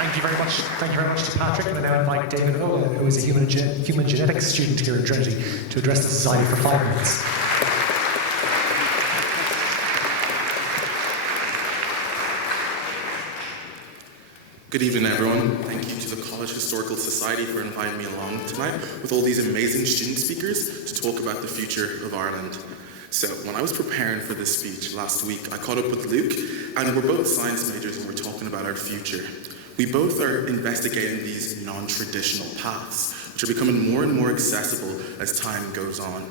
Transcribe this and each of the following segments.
Thank you very much. Thank you very much to Patrick. And I now invite David Ola, who is a human genetics student here in Trinity, to address the Society for 5 minutes. Good evening, everyone. Thank you to the College Historical Society for inviting me along tonight with all these amazing student speakers to talk about the future of Ireland. So, when I was preparing for this speech last week, I caught up with Luke, and we're both science majors and we're talking about our future. We both are investigating these non-traditional paths, which are becoming more and more accessible as time goes on.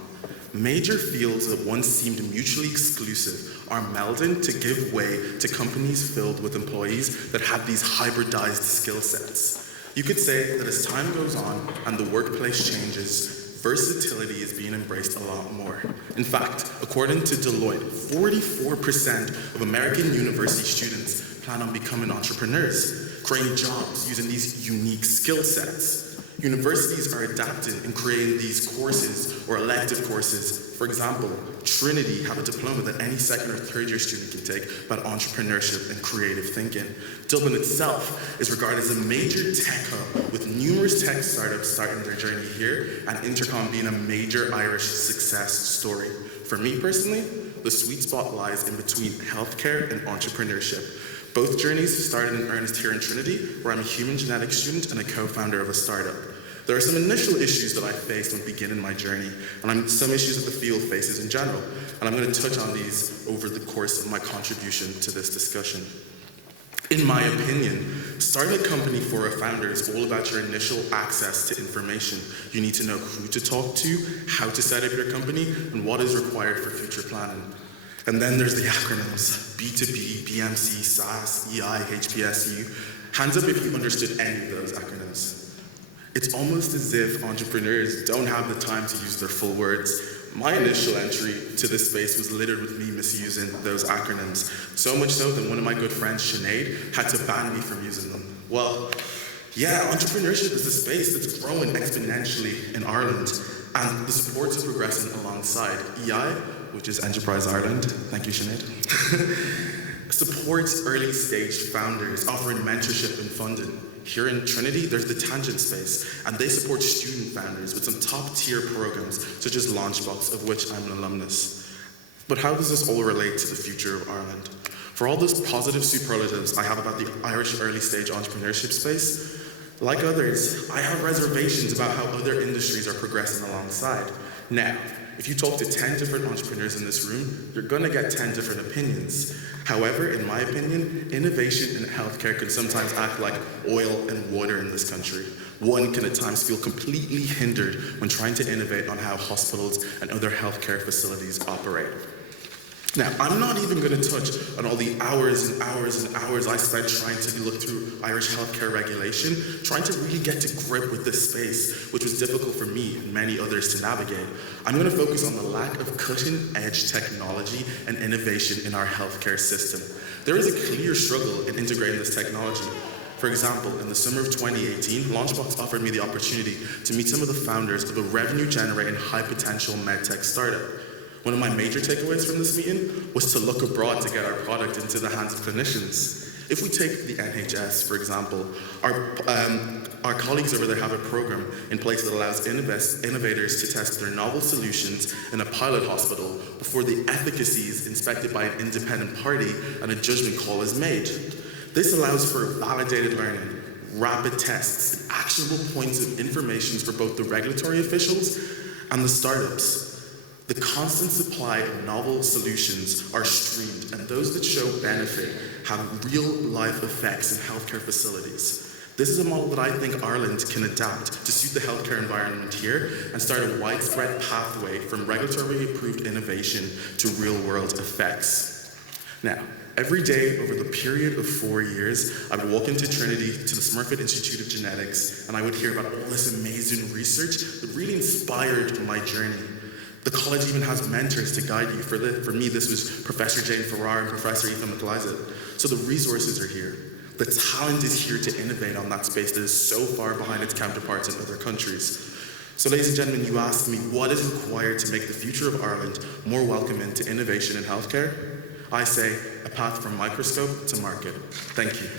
Major fields that once seemed mutually exclusive are melding to give way to companies filled with employees that have these hybridized skill sets. You could say that as time goes on and the workplace changes, versatility is being embraced a lot more. In fact, according to Deloitte, 44% of American university students plan on becoming entrepreneurs, creating jobs using these unique skill sets. Universities are adapting and creating these courses or elective courses. For example, Trinity have a diploma that any second or third year student can take about entrepreneurship and creative thinking. Dublin itself is regarded as a major tech hub with numerous tech startups starting their journey here and Intercom being a major Irish success story. For me personally, the sweet spot lies in between healthcare and entrepreneurship. Both journeys started in earnest here in Trinity, where I'm a human genetics student and a co-founder of a startup. There are some initial issues that I faced when beginning my journey, and some issues that the field faces in general, and I'm going to touch on these over the course of my contribution to this discussion. In my opinion, starting a company for a founder is all about your initial access to information. You need to know who to talk to, how to set up your company, and what is required for future planning. And then there's the acronyms, B2B, BMC, SAS, EI, HPSU. Hands up if you understood any of those acronyms. It's almost as if entrepreneurs don't have the time to use their full words. My initial entry to this space was littered with me misusing those acronyms, so much so that one of my good friends, Seanad, had to ban me from using them. Well, yeah, entrepreneurship is a space that's growing exponentially in Ireland, and the supports are progressing alongside. EI, which is Enterprise Ireland, thank you, Seanad, supports early stage founders, offering mentorship and funding. Here in Trinity, there's the Tangent Space, and they support student founders with some top-tier programs, such as Launchbox, of which I'm an alumnus. But how does this all relate to the future of Ireland? For all those positive superlatives I have about the Irish early-stage entrepreneurship space, like others, I have reservations about how other industries are progressing alongside. Now, if you talk to 10 different entrepreneurs in this room, you're going to get 10 different opinions. However, in my opinion, innovation in healthcare can sometimes act like oil and water in this country. One can at times feel completely hindered when trying to innovate on how hospitals and other healthcare facilities operate. Now, I'm not even going to touch on all the hours and hours and hours I spent trying to look through Irish healthcare regulation, trying to really get to grip with this space, which was difficult for me and many others to navigate. I'm going to focus on the lack of cutting-edge technology and innovation in our healthcare system. There is a clear struggle in integrating this technology. For example, in the summer of 2018, Launchbox offered me the opportunity to meet some of the founders of a revenue-generating, high-potential medtech startup. One of my major takeaways from this meeting was to look abroad to get our product into the hands of clinicians. If we take the NHS, for example, our colleagues over there have a program in place that allows innovators to test their novel solutions in a pilot hospital before the efficacy is inspected by an independent party and a judgment call is made. This allows for validated learning, rapid tests, and actionable points of information for both the regulatory officials and the startups. The constant supply of novel solutions are streamed, and those that show benefit have real-life effects in healthcare facilities. This is a model that I think Ireland can adapt to suit the healthcare environment here and start a widespread pathway from regulatory-approved innovation to real-world effects. Now, every day over the period of 4 years, I would walk into Trinity to the Smurfit Institute of Genetics, and I would hear about all this amazing research that really inspired my journey. The college even has mentors to guide you. For me, this was Professor Jane Farrar and Professor Ethan McLeod. So the resources are here. The talent is here to innovate on that space that is so far behind its counterparts in other countries. So ladies and gentlemen, you asked me, what is required to make the future of Ireland more welcoming to innovation in healthcare? I say, a path from microscope to market. Thank you.